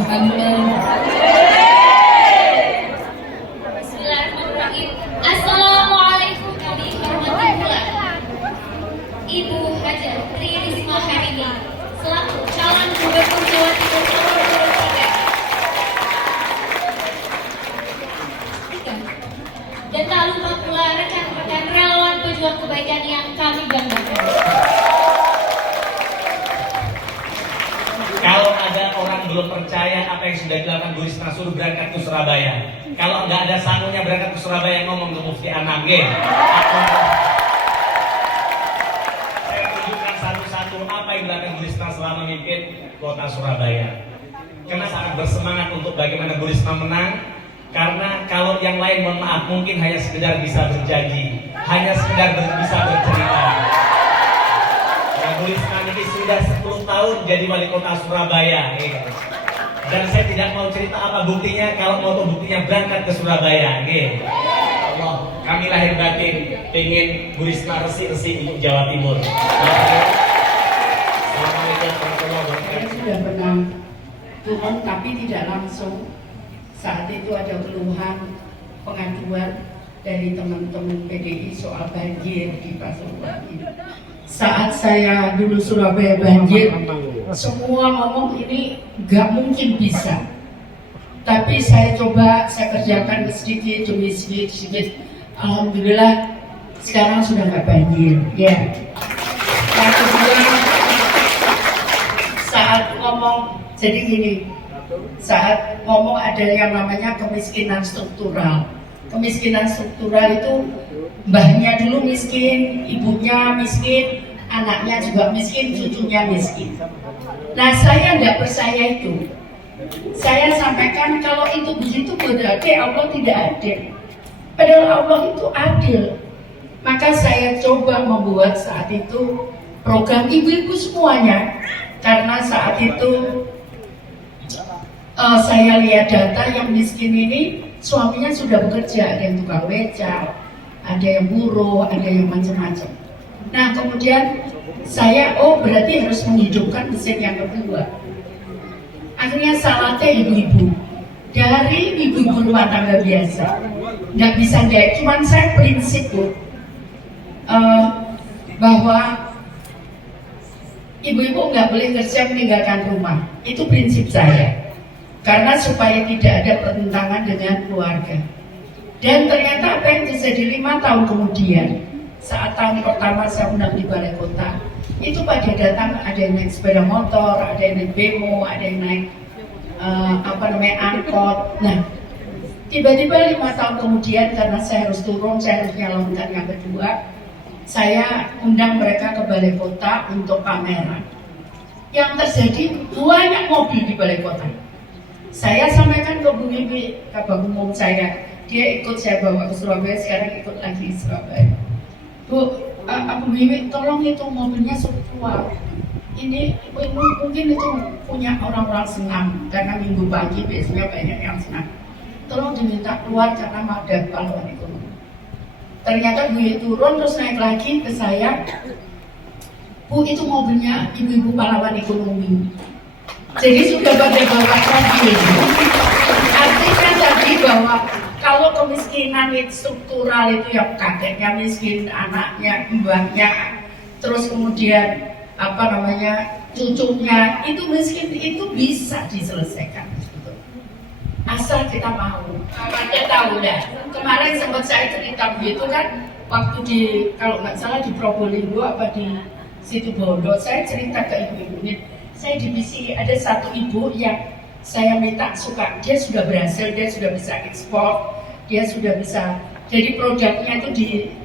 Muhammad. Bismillahirrahmanirrahim. Assalamualaikum warahmatullahi wabarakatuh. Ibu Hajar Tri Risma hari ini selaku calon Gubernur Jawa Timur nomor 23. Dan tak lupa pula rekan-rekan relawan pejuang kebaikan yang kami banggakan. Kalau ada orang belum percaya apa yang sudah dilakukan Bu Risma, suruh berangkat ke Surabaya. Kalau nggak ada sangunya berangkat ke Surabaya, ngomong ke Mufti Anangge. Saya tunjukkan satu-satu apa yang dilakukan Bu Risma selama memimpin kota Surabaya. Karena sangat bersemangat untuk bagaimana Bu Risma menang. Karena kalau yang lain, mohon maaf, mungkin hanya sekedar bisa berjanji, hanya sekedar bisa bercerita. Bu Risma ini sudah 10 tahun jadi wali kota Surabaya, dan saya tidak mau cerita apa buktinya. Kalau mau tahu buktinya, berangkat ke Surabaya. Allah, kami lahir batin pengen Bu Risma resi-resi di Jawa Timur. Assalamualaikum warahmatullahi wabarakatuh. Sudah pernah turun tapi tidak langsung. Saat itu ada keluhan, pengaduan dari teman-teman PDI soal banjir di Pasuruan ini. Saat saya dulu Surabaya banjir, semua ngomong ini gak mungkin bisa. Tapi saya coba, saya kerjakan sedikit demi sedikit. Alhamdulillah sekarang sudah gak banjir. Ya. Yang kedua, saat ngomong, jadi gini, saat ngomong ada yang namanya kemiskinan struktural. Kemiskinan struktural itu mbahnya dulu miskin, ibunya miskin, anaknya juga miskin, cucunya miskin. Nah, saya tidak percaya itu. Saya sampaikan kalau itu begitu berarti Allah tidak adil. Padahal Allah itu adil. Maka saya coba membuat saat itu program ibu-ibu semuanya. Karena saat itu saya lihat data yang miskin ini suaminya sudah bekerja, ada yang tukang beca, ada yang buruh, ada yang macam-macam. Nah, kemudian saya, berarti harus menghidupkan mesin yang kedua. Akhirnya salatnya ibu-ibu, dari ibu-ibu rumah tangga biasa, nggak bisa kayak, cuman saya prinsip bahwa ibu-ibu nggak boleh kerja meninggalkan rumah, itu prinsip saya. Karena supaya tidak ada pertentangan dengan keluarga. Dan ternyata apa yang terjadi 5 tahun kemudian, saat tahun pertama saya menang di balai kota, itu pada datang ada yang naik sepeda motor, ada yang naik bemo, ada yang naik angkot. Nah, tiba-tiba 5 tahun kemudian karena saya harus turun, saya harus nyalonkan yang kedua, saya undang mereka ke balai kota untuk pameran. Yang terjadi banyak mobil di balai kota. Saya sampaikan ke Bu Bibi, kabar umum saya, dia ikut saya bawa ke Surabaya, sekarang ikut lagi di Surabaya. Bu Bibi, tolong itu mobilnya struktural. Ini mungkin itu punya orang-orang senam, karena minggu pagi biasanya banyak yang senam. Tolong diminta keluar karena ada pahlawan ekonomi. Ternyata Bu turun terus naik lagi ke saya, Bu itu mobilnya ibu-ibu pahlawan ekonomi. Jadi sudah pada bawa mobil. Artinya tadi bahwa kalau kemiskinan itu struktural itu yang kakeknya miskin, anaknya, mbahnya, terus kemudian cucunya itu miskin, itu bisa diselesaikan. Asal kita mau. Awalnya tahu dah. Kemarin sempat saya cerita begitu kan, waktu kalau nggak salah di Probolinggo apa di Situbondo, saya cerita ke ibu-ibu ini. Saya di BCI ada satu ibu yang saya minta suka, dia sudah berhasil, dia sudah bisa ekspor, dia sudah bisa, jadi produknya itu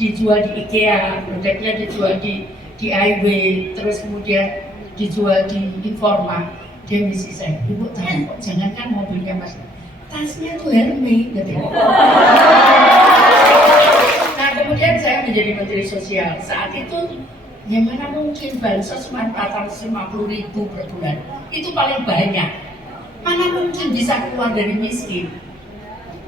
dijual di IKEA, produknya dijual di DIY, terus kemudian dijual di Informa. Dia misi saya, ibu tahu kok, jangankan mobilnya mas, tasnya tuh Hermes, gitu. Nah kemudian saya menjadi Menteri Sosial, saat itu ya mana mungkin bansos cuma 450.000 per bulan, itu paling banyak. Mana mungkin bisa keluar dari miskin.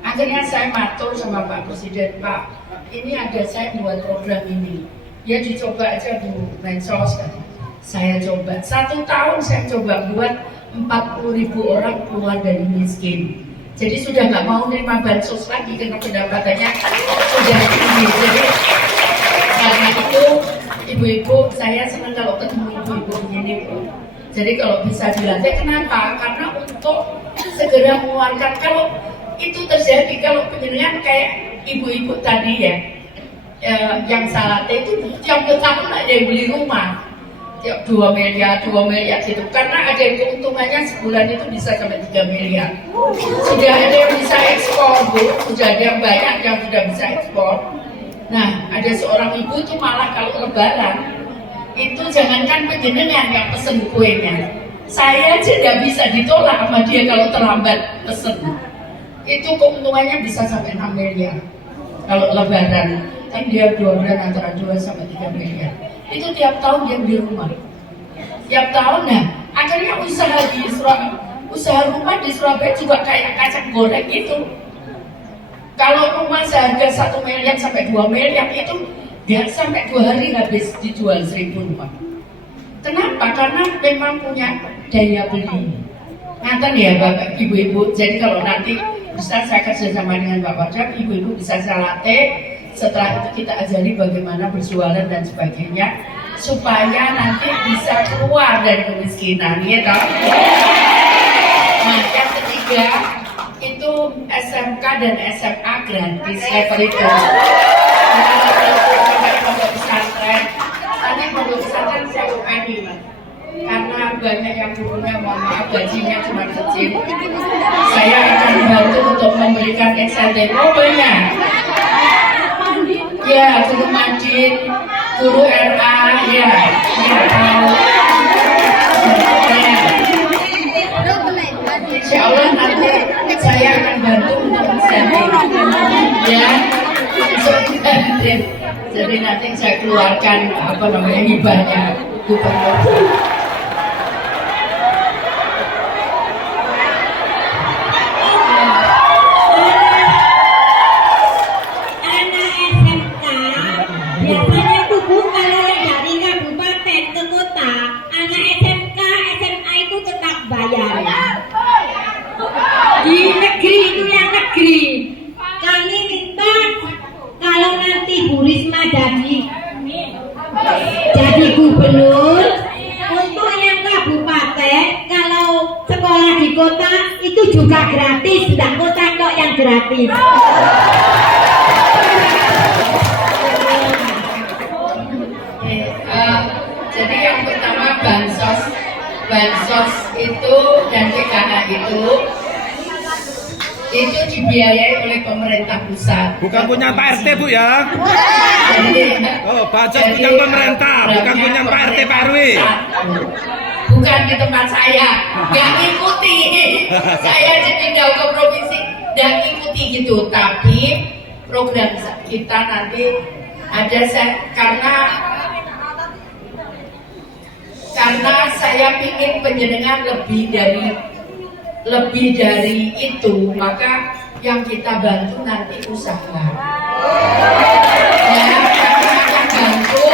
Akhirnya saya matur sama Pak Presiden, Pak, ini ada saya buat program ini. Ya dicoba aja di medsos kan. Saya coba, 1 tahun saya coba buat 40.000 orang keluar dari miskin. Jadi sudah nggak mau nerima bansos lagi karena pendapatannya sudah tinggi. Jadi karena itu ibu-ibu, saya senang kalau ketemu ibu-ibu begini Bu. Jadi kalau bisa dilatih, kenapa? Karena untuk segera mengeluarkan. Kalau itu terjadi, kalau penjenengan kayak ibu-ibu tadi ya, yang salate itu tiap tahun ada yang beli rumah. Tiap 2 miliar gitu. Karena ada yang keuntungannya sebulan itu bisa sampai 3 miliar. Sudah ada yang bisa ekspor Bu, sudah ada yang banyak yang sudah bisa ekspor. Nah, ada seorang ibu itu malah kalau lebaran itu jangankan penjenengan yang pesen kuenya, saya aja tidak bisa ditolak sama dia kalau terlambat pesen. Itu keuntungannya bisa sampai 6 miliar kalau lebaran, kan dia 2 bulan antara 2 sampai 3 miliar. Itu tiap tahun dia beli rumah, tiap tahun. Nah, akhirnya usaha rumah di Surabaya juga kayak kacang goreng itu. Kalau rumah seharga 1 miliar sampai 2 miliar itu ya sampai 2 hari habis dijual 1.000 rumah. Kenapa? Karena memang punya daya beli. Ngaten ya Bapak Ibu-ibu. Jadi kalau nanti bisa saya kerjasama dengan Bapak Wajah, ibu-ibu bisa saya latih. Setelah itu kita ajari bagaimana berjualan dan sebagainya supaya nanti bisa keluar dari kemiskinan, ya toh. Nah, yang ketiga itu SMK dan SMA gratis level itu. Pondok pesantren, tadi pondok pesantren saya UNI, karena banyak yang gurunya mohon maaf gajinya cuma kecil. Saya akan bantu untuk memberikan insentif. Oh banyak. Ya, guru Madin, guru RA, ya tahu. Insya Allah nanti saya akan bantu untuk insentif. Ya, jadi nanti saya keluarkan hibahnya gubernur. Biasanya tuh Bu, kalau yang dari kabupaten ke kota, anak SMK, SMA itu tetap bayar. Di negeri itu yang negeri. Kami minta kalau nanti Bu Risma jadi gubernur, untuk yang kabupaten, kalau sekolah di kota itu juga gratis, tidak kota kok yang gratis. Jadi yang pertama bansos itu dan PKH itu dibiayai oleh pemerintah pusat. Bukan punya Pak RT Bu ya. Bansos punya pemerintah, bukan punya Pak RT Pak RW. Bukan di tempat saya, nggak ngikuti. Saya dipindah ke provinsi, nggak ngikuti gitu. Tapi program kita nanti ada karena saya ingin penjenengan lebih dari itu, maka yang kita bantu nanti usaha. Ya, kami akan bantu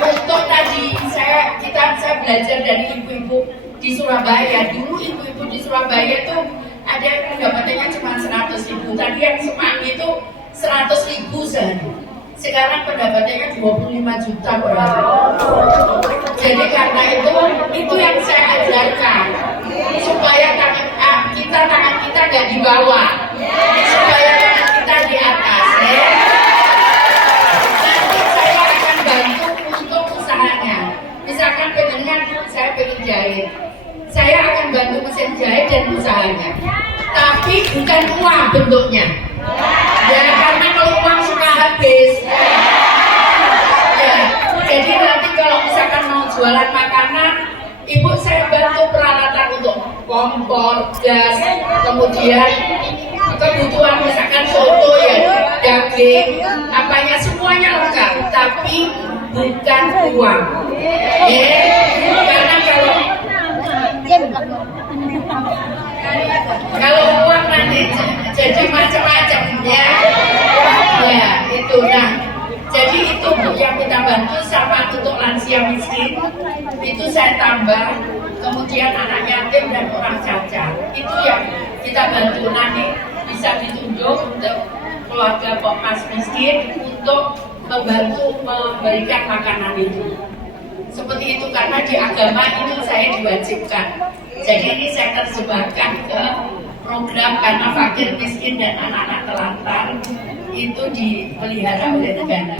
untuk tadi saya belajar dari ibu-ibu di Surabaya. Dulu ibu-ibu di Surabaya tuh ada yang pendapatannya cuma 100.000. Tadi yang Semanggi itu 100.000 sehari. Sekarang pendapatannya 25 juta per hari. Jadi karena itu yang saya ajarkan supaya tangan kita nggak di bawah, supaya tangan kita di atas. Ya. Nanti saya akan bantu untuk usahanya. Misalkan pengen saya pengen jahit, saya akan bantu mesin jahit dan usahanya. Tapi bukan uang bentuknya. Ya karena kalau uang suka habis. Ya, jadi nanti kalau misalkan mau jualan makanan, ibu saya bantu peralatan untuk kompor, gas, kemudian kebutuhan misalkan soto ya, daging, apanya semuanya lengkap, tapi bukan uang. Ya, karena kalau uang nanti jadi macam-macam ya. Ya itu. Nah, jadi itu yang kita bantu sama untuk lansia. usia miskin itu saya tambah, kemudian anak yatim dan orang cacat itu yang kita bantu. Nanti bisa ditunjuk untuk keluarga Popmas miskin untuk membantu memberikan makanan itu. Seperti itu, karena di agama itu saya diwajibkan. Jadi ini saya terjebakkan ke program karena fakir miskin dan anak-anak telantar itu dipelihara oleh negara.